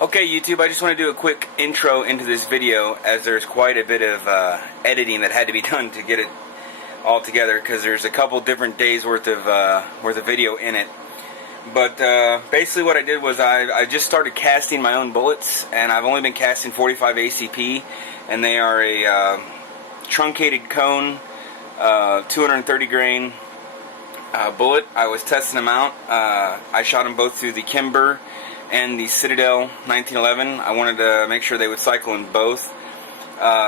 Okay, YouTube, I just want to do a quick intro into this video, as there's quite a bit of editing that had to be done to get it all together, because there's a couple different days worth of video in it. But basically what I did was I just started casting my own bullets, and I've only been casting 45 ACP, and they are a truncated cone, 230 grain bullet. I was testing them out. I shot them both through the Kimber and the Citadel 1911. I wanted to make sure they would cycle in both.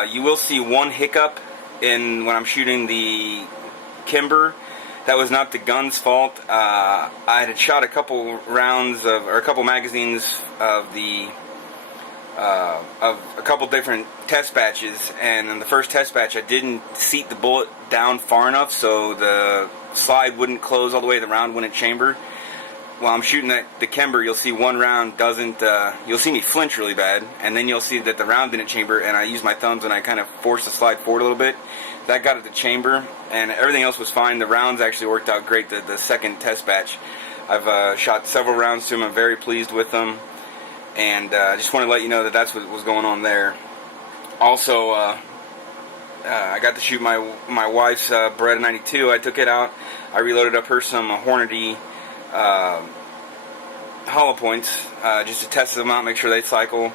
You will see one hiccup when I'm shooting the Kimber. That was not the gun's fault. I had shot a couple rounds or a couple magazines of a couple different test batches, and in the first test batch I didn't seat the bullet down far enough so the slide wouldn't close all the way, the round wouldn't chamber. While I'm shooting the Kimber, you'll see one round doesn't, you'll see me flinch really bad, and then you'll see that the round didn't chamber, and I used my thumbs and I kind of forced the slide forward a little bit. That got it to chamber, and everything else was fine. The rounds actually worked out great, the second test batch. I've shot several rounds to them. I'm very pleased with them, and I just want to let you know that that's what was going on there. Also, I got to shoot my wife's Beretta 92. I took it out. I reloaded up her some Hornady hollow points just to test them out, make sure they cycle,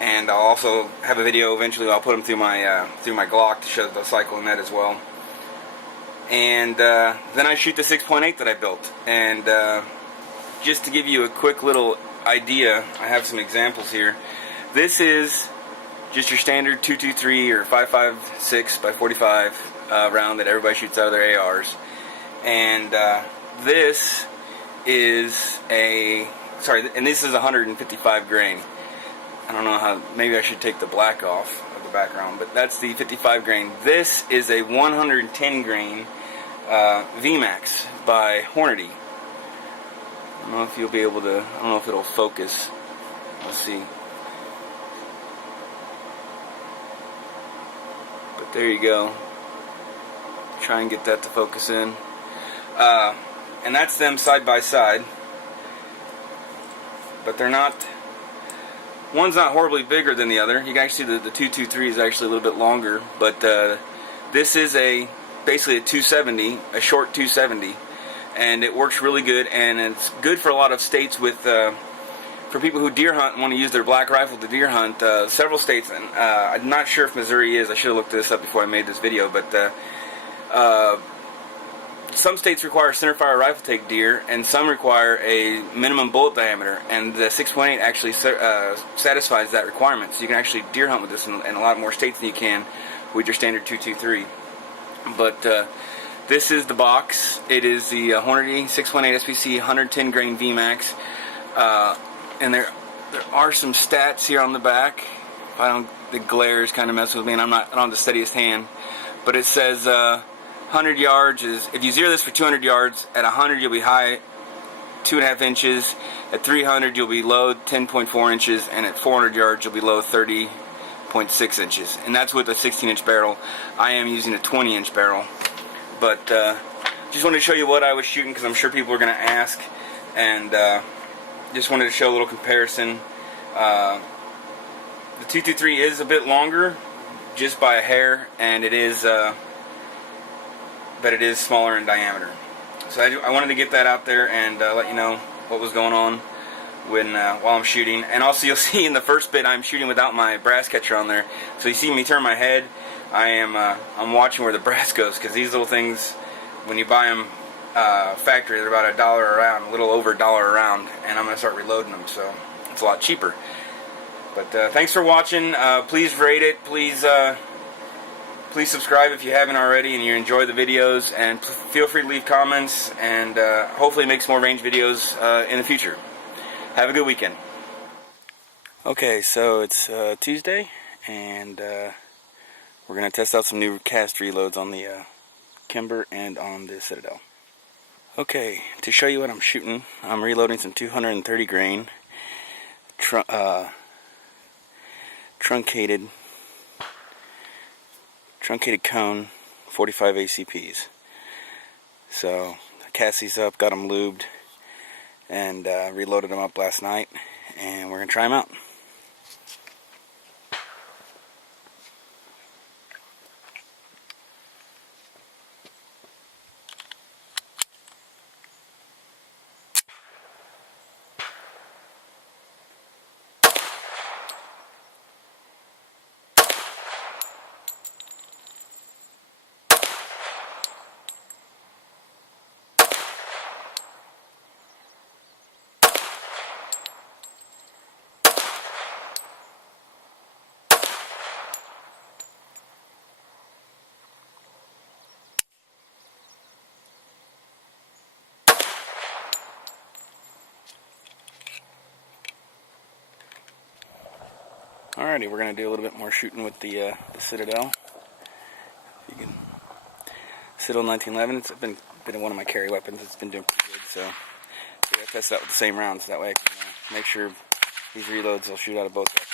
and I'll also have a video eventually. I'll put them through my Glock to show the cycle in that as well. And then I shoot the 6.8 that I built, and just to give you a quick little idea, I have some examples here. This is just your standard 223 or 5.56 by 45 round that everybody shoots out of their ARs. And this is this is 155 grain. I don't know how, maybe I should take the black off of the background, but that's the 55 grain. This is a 110 grain VMAX by Hornady. I don't know if you'll be able to, I don't know if it'll focus. Let's see. But there you go. Try and get that to focus in. And that's them side by side, but they're not, one's not horribly bigger than the other. You can actually see the 223 is actually a little bit longer, but this is basically a 270, a short 270, and it works really good, and it's good for a lot of states with for people who deer hunt and want to use their black rifle to deer hunt. Several states, and I'm not sure if Missouri is, I should have looked this up before I made this video, but some states require centerfire rifle take deer, and some require a minimum bullet diameter, and the 6.8 actually satisfies that requirement. So you can actually deer hunt with this in a lot more states than you can with your standard 223. But this is the box. It is the Hornady 6.8 SPC 110 grain VMAX, and there are some stats here on the back. The glare is kind of messing with me, and I don't have the steadiest hand, but it says 100 yards is, if you zero this for 200 yards, at 100 you'll be high 2.5 inches, at 300 you'll be low 10.4 inches, and at 400 yards you'll be low 30.6 inches. And that's with a 16-inch barrel. I am using a 20-inch barrel. But just wanted to show you what I was shooting, because I'm sure people are going to ask, and just wanted to show a little comparison. The 223 is a bit longer, just by a hair, and it is but it is smaller in diameter. So I wanted to get that out there and let you know what was going on while I'm shooting. And also you'll see in the first bit I'm shooting without my brass catcher on there. So you see me turn my head, I'm watching where the brass goes, because these little things, when you buy them factory, they're about $1 a round, a little over $1 a round, and I'm going to start reloading them, so it's a lot cheaper. But thanks for watching. Please rate it. Please subscribe if you haven't already and you enjoy the videos, and feel free to leave comments, and hopefully make some more range videos in the future. Have a good weekend. Okay, so it's Tuesday, and we're going to test out some new cast reloads on the Kimber and on the Citadel. Okay, to show you what I'm shooting, I'm reloading some 230 grain truncated cone 45 ACPs. So I cast these up, got them lubed, and reloaded them up last night, and we're going to try them out. Alrighty, we're going to do a little bit more shooting with the Citadel. You can, Citadel 1911, it's been one of my carry weapons. It's been doing pretty good, so I gotta test it out with the same rounds. That way I can make sure these reloads will shoot out of both weapons.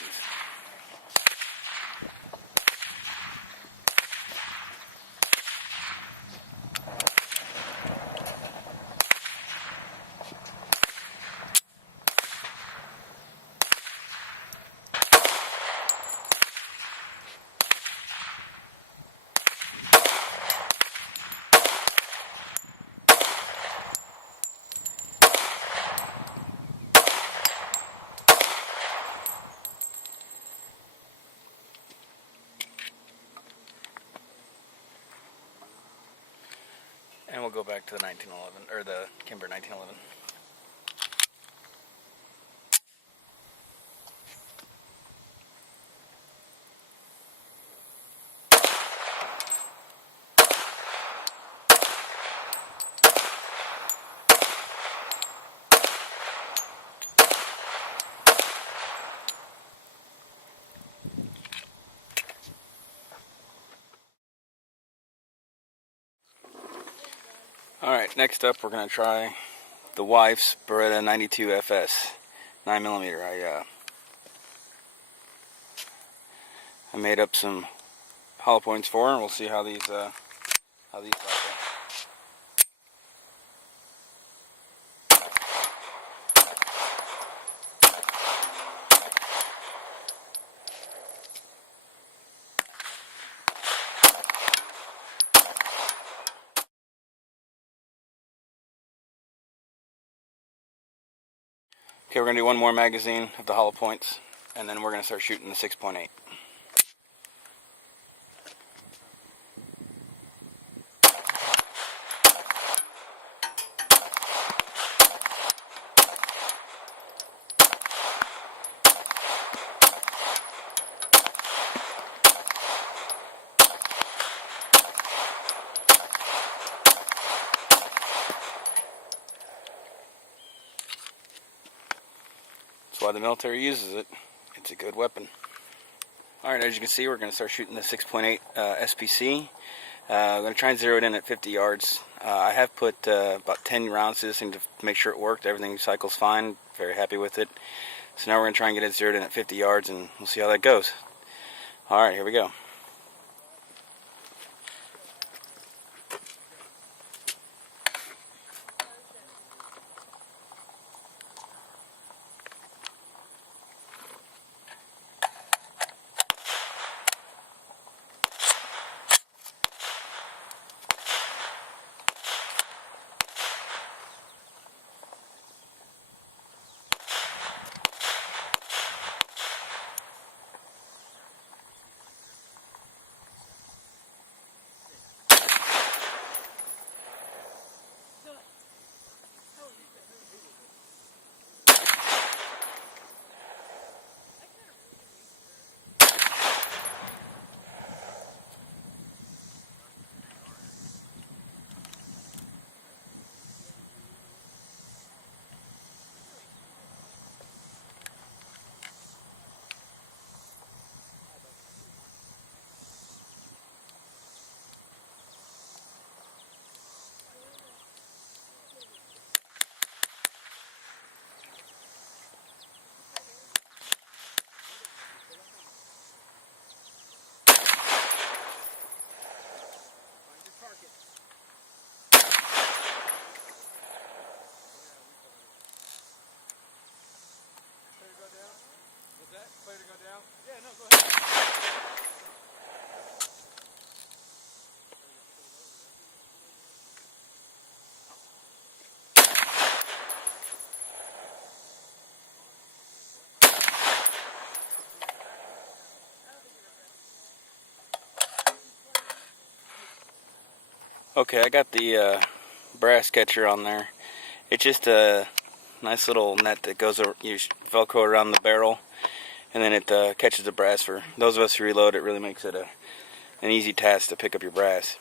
And we'll go back to the 1911, or the Kimber 1911. Alright, next up we're going to try the wife's Beretta 92 FS 9mm. I made up some hollow points for her, and we'll see how these like it. Okay, we're going to do one more magazine of the hollow points, and then we're going to start shooting the 6.8. That's why the military uses it. It's a good weapon. Alright, as you can see, we're going to start shooting the 6.8 SPC. I'm going to try and zero it in at 50 yards. I have put about 10 rounds to this thing to make sure it worked. Everything cycles fine. Very happy with it. So now we're going to try and get it zeroed in at 50 yards, and we'll see how that goes. Alright, here we go. Okay, I got the brass catcher on there. It's just a nice little net that goes over, you velcro around the barrel, and then it catches the brass. For those of us who reload, it really makes it an easy task to pick up your brass.